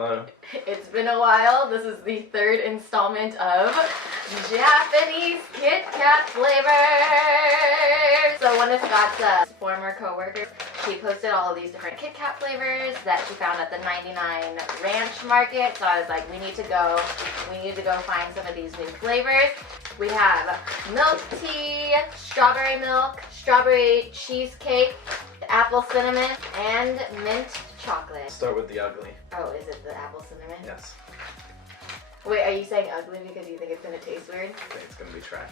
Hello. It's been a while. This is the third installment of Japanese KitKat flavors. So one of Scott's former co-workers, she posted all of these different KitKat flavors that she found at the 99 Ranch Market. So I was like, we need to go find some of these new flavors. We have milk tea, strawberry milk, strawberry cheesecake, apple cinnamon, and mint chocolate. Start with the ugly. Oh, is it the apple cinnamon? Yes. Wait, are you saying ugly because you think it's going to taste weird? I think it's going to be trash.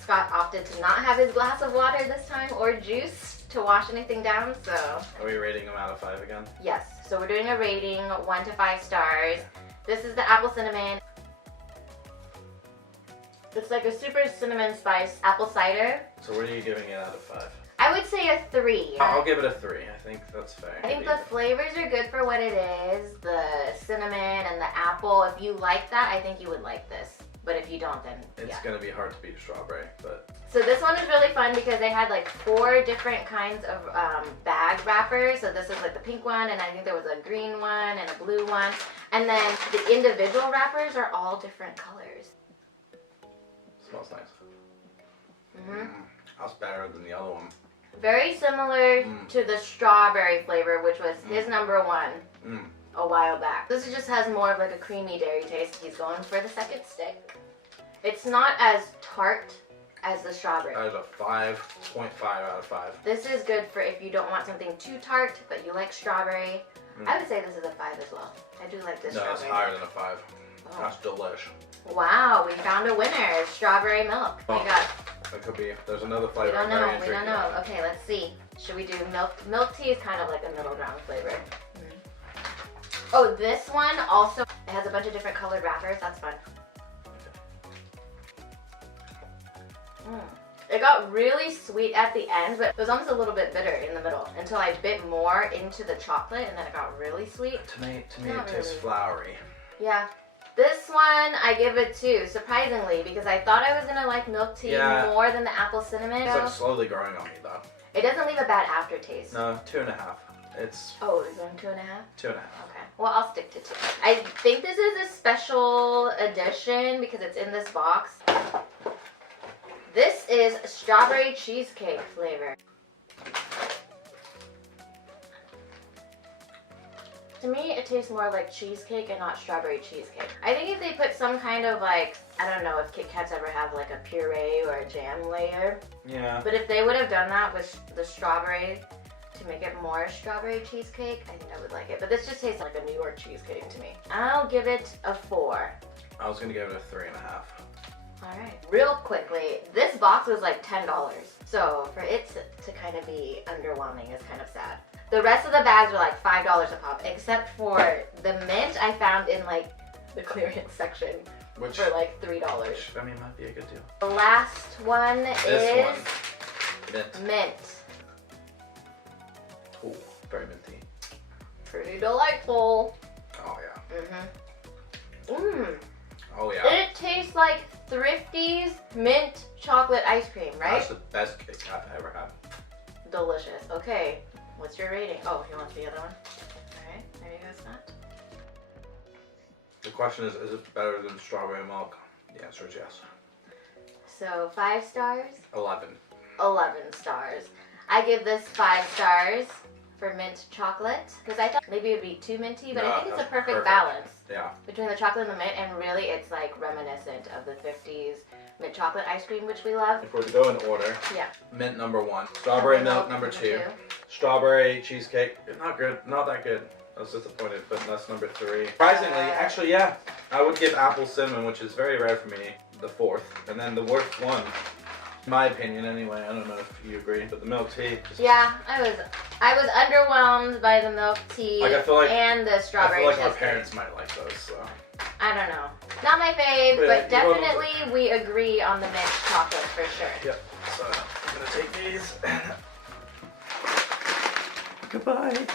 Scott opted to not have his glass of water this time or juice to wash anything down, so... Are we rating them out of 5 again? Yes, so we're doing a rating, 1 to 5 stars. This is the apple cinnamon. It's like a super cinnamon spice apple cider. So what are you giving it out of 5? I would say a 3. I'll give it a 3. I think that's fair. I think the flavors are good for what it is. The cinnamon and the apple. If you like that, I think you would like this. But if you don't, then it's gonna be hard to beat strawberry, but... So this one is really fun because they had like 4 different kinds of bag wrappers. So this is like the pink one, and I think there was a green one and a blue one. And then the individual wrappers are all different colors. Smells nice. That's better than the other one. Very similar to the strawberry flavor, which was his number 1 a while back. This just has more of like a creamy dairy taste. He's going for the second stick. It's not as tart as the strawberry. That is a 5.5 out of 5. This is good for if you don't want something too tart, but you like strawberry. I would say this is a 5 as well. I do like this strawberry. No, it's higher than a 5. Oh. That's delish. Wow, we found a winner. Strawberry milk. Oh. We got... That could be. There's another flavor. We don't know. Okay, let's see. Should we do milk? Milk tea is kind of like a middle ground flavor. Oh, this one also, it has a bunch of different colored wrappers. That's fun. It got really sweet at the end, but it was almost a little bit bitter in the middle until I bit more into the chocolate, and then it got really sweet. To me it tastes flowery. Yeah. This one, I give it 2, surprisingly, because I thought I was going to like milk tea more than the apple cinnamon. It's like slowly growing on me, though. It doesn't leave a bad aftertaste. No, 2.5. It's... Oh, you're going 2.5? 2.5. Okay. Well, I'll stick to 2. I think this is a special edition because it's in this box. This is strawberry cheesecake flavor. To me, it tastes more like cheesecake and not strawberry cheesecake. I think if they put some kind of like, I don't know if Kit Kats ever have like a puree or a jam layer. Yeah. But if they would have done that with the strawberry to make it more strawberry cheesecake, I think I would like it. But this just tastes like a New York cheesecake to me. I'll give it a 4. I was gonna give it a 3.5. Alright. Real quickly, this box was like $10. So for it to kind of be underwhelming is kind of sad. The rest of the bags were like $5 a pop, except for the mint I found in like the clearance section for like $3. Which, I mean, might be a good deal. The last one is mint. Ooh, very minty. Pretty delightful. Oh yeah. Oh yeah. It tastes like Thrifty's mint chocolate ice cream, right? That's the best Kit Kat I've ever had. Delicious. Okay. What's your rating? Oh, you want the other one? Alright, there you go, Scott. The question is it better than strawberry milk? The answer is yes. So, 5 stars? 11. 11 stars. I give this 5 stars for mint chocolate, because I thought maybe it would be too minty, but I think it's a perfect balance between the chocolate and the mint, and really it's like reminiscent of the 50s mint chocolate ice cream, which we love. If we're to go in order, mint number 1, strawberry milk number 2, strawberry cheesecake, not good, not that good. I was disappointed, but that's number 3. Surprisingly, actually, yeah, I would give apple cinnamon, which is very rare for me, the 4th, and then the worst one, in my opinion anyway, I don't know if you agree, but the milk tea. Yeah, I was underwhelmed by the milk tea and the strawberry cheesecake. I feel like our parents might like those, so. I don't know. Not my fave, but definitely we agree on the mint chocolate for sure. Yep, so I'm gonna take these. Goodbye.